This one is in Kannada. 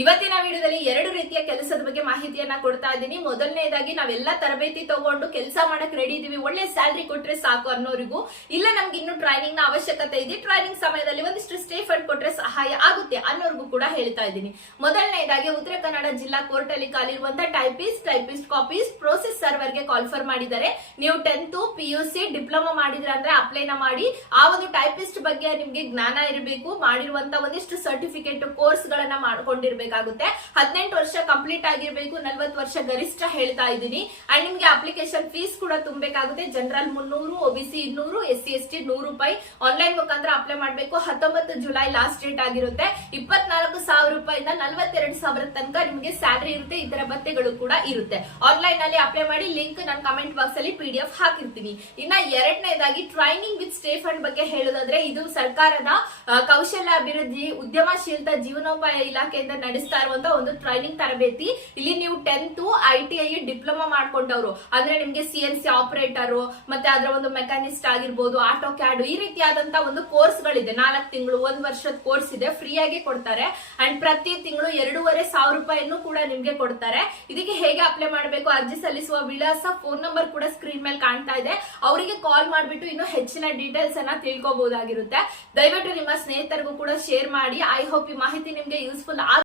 ಇವತ್ತಿನ ವಿಡಿಯೋದಲ್ಲಿ ಎರಡು ರೀತಿಯ ಕೆಲಸದ ಬಗ್ಗೆ ಮಾಹಿತಿಯನ್ನ ಕೊಡ್ತಾ ಇದ್ದೀನಿ. ಮೊದಲನೇದಾಗಿ ನಾವೆಲ್ಲ ತರಬೇತಿ ತಗೊಂಡು ಕೆಲಸ ಮಾಡಕ್ ರೆಡಿ ಇದೀವಿ, ಒಳ್ಳೆ ಸ್ಯಾಲರಿ ಕೊಟ್ರೆ ಸಾಕು ಅನ್ನೋರಿಗೂ, ಇಲ್ಲ ನಮ್ಗೆ ಇನ್ನು ಟ್ರೈನಿಂಗ್ ನ ಅವಶ್ಯಕತೆ ಇದೆ, ಟ್ರೈನಿಂಗ್ ಸಮಯದಲ್ಲಿ ಒಂದಿಷ್ಟು ಸ್ಟೇ ಫಂಡ್ ಕೊಟ್ರೆ ಸಹಾಯ ಆಗುತ್ತೆ ಅನ್ನೋರ್ಗೂ ಕೂಡ ಹೇಳ್ತಾ ಇದ್ದೀನಿ. ಮೊದಲನೇದಾಗಿ ಉತ್ತರ ಕನ್ನಡ ಜಿಲ್ಲಾ ಕೋರ್ಟ್ ಅಲ್ಲಿ ಕಾಲಿರುವಂತಹ ಟೈಪಿಸ್ಟ್ ಕಾಪಿಸ್ಟ್ ಪ್ರೋಸೆಸ್ ಸರ್ವರ್ ಗೆ ಕಾಲ್ಫರ್ ಮಾಡಿದ್ದಾರೆ. ನೀವು 10th PUC ಡಿಪ್ಲೊಮಾ ಮಾಡಿದ್ರೆ ಅಂದ್ರೆ ಅಪ್ಲೈನ ಮಾಡಿ. ಆ ಒಂದು ಟೈಪಿಸ್ಟ್ ಬಗ್ಗೆ ನಿಮ್ಗೆ ಜ್ಞಾನ ಇರಬೇಕು, ಮಾಡಿರುವಂತ ಒಂದಿಷ್ಟು ಸರ್ಟಿಫಿಕೇಟ್ ಕೋರ್ಸ್ ಗಳನ್ನ ಮಾಡ್ಕೊಂಡಿರ್ಬೇಕಾಗುತ್ತೆ. 18 ವರ್ಷ ಕಂಪ್ಲೀಟ್ ಆಗಿರ್ಬೇಕು, 40 ವರ್ಷ ಗರಿಷ್ಠ ಹೇಳ್ತಾ ಇದ್ದೀನಿ. ಅಂಡ್ ನಿಮ್ಗೆ ಅಪ್ಲಿಕೇಶನ್ ಫೀಸ್ ಕೂಡ ತುಂಬಬೇಕಾಗುತ್ತೆ. ಜನರಲ್ 300, OBC 200, SC ST 100 ರೂಪಾಯಿ ಆನ್ಲೈನ್ ಮುಖಾಂತರ ಅಪ್ಲೈ ಮಾಡಬೇಕು. 19 ಜುಲೈ ಲಾಸ್ಟ್ ಡೇಟ್ ಆಗಿರುತ್ತೆ. 24,000 ರೂಪಾಯಿಂದ 42,000 ತನಕ ನಿಮ್ಗೆ ಸ್ಯಾಲರಿ ಇರುತ್ತೆ. ಇದರ ಭತ್ಯೆಗಳು ಕೂಡ ಇರುತ್ತೆ. ಆನ್ಲೈನ್ ಅಲ್ಲಿ ಅಪ್ಲೈ ಮಾಡಿ, ಲಿಂಕ್ ನಾನು ಕಮೆಂಟ್ ಬಾಕ್ಸ್ ಅಲ್ಲಿ PDF ಹಾಕಿರ್ತೀನಿ. ಇನ್ನ ಎರಡನೇದಾಗಿ ಟ್ರೈನಿಂಗ್ ವಿತ್ ಸ್ಟೇ ಫಂಡ್ ಬಗ್ಗೆ ಹೇಳೋದಾದ್ರೆ, ಇದು ಸರ್ಕಾರದ ಕೌಶಲ್ಯ ಅಭಿವೃದ್ಧಿ ಉದ್ಯಮಶೀಲತಾ ಜೀವನೋಪಾಯ ಇಲಾಖೆಯಿಂದ ನಡೆಸ್ತಾ ಇರುವಂತಹ ಒಂದು ಟ್ರೈನಿಂಗ್ ತರಬೇತಿ. ಇಲ್ಲಿ ನೀವು 10th ITI ಡಿಪ್ಲೊಮಾ ಮಾಡ್ಕೊಂಡವ್ರು ಅಂದ್ರೆ ನಿಮ್ಗೆ CNC ಆಪರೇಟರ್ ಮತ್ತೆ ಅದರ ಒಂದು ಮೆಕ್ಯಾನಿಸ್ಟ್ ಆಗಿರ್ಬೋದು, ಆಟೋ ಕ್ಯಾಡ್, ಈ ರೀತಿಯಾದಂತಹ ಒಂದು ಕೋರ್ಸ್ ಗಳಿದೆ. 4 ತಿಂಗಳು 1 ವರ್ಷದ ಕೋರ್ಸ್ ಇದೆ, ಫ್ರೀ ಆಗಿ ಕೊಡ್ತಾರೆ. ಅಂಡ್ ಪ್ರತಿ ತಿಂಗಳು 2,500 ರೂಪಾಯಿಯನ್ನು ಕೂಡ ನಿಮ್ಗೆ ಕೊಡ್ತಾರೆ. ಇದಕ್ಕೆ ಹೇಗೆ ಅಪ್ಲೈ ಮಾಡಬೇಕು, ಅರ್ಜಿ ಸಲ್ಲಿಸುವ ವಿಳಾಸ, ಫೋನ್ ನಂಬರ್ ಕೂಡ ಸ್ಕ್ರೀನ್ ಮೇಲೆ ಕಾಣ್ತಾ ಇದೆ. ಅವರಿಗೆ ಕಾಲ್ ಮಾಡ್ಬಿಟ್ಟು ಇನ್ನು ಹೆಚ್ಚಿನ ಡೀಟೇಲ್ಸ್ ಅನ್ನ ತಿಳ್ಕೋಬಹುದಾಗಿರುತ್ತೆ. ದಯವಿಟ್ಟು ನಿಮ್ಮ ಸ್ನೇಹಿತರಿಗೂ ಕೂಡ ಶೇರ್ ಮಾಡಿ. ಐ ಹೋಪ್ ಈ ಮಾಹಿತಿ ನಿಮ್ಗೆ ಯೂಸ್ಫುಲ್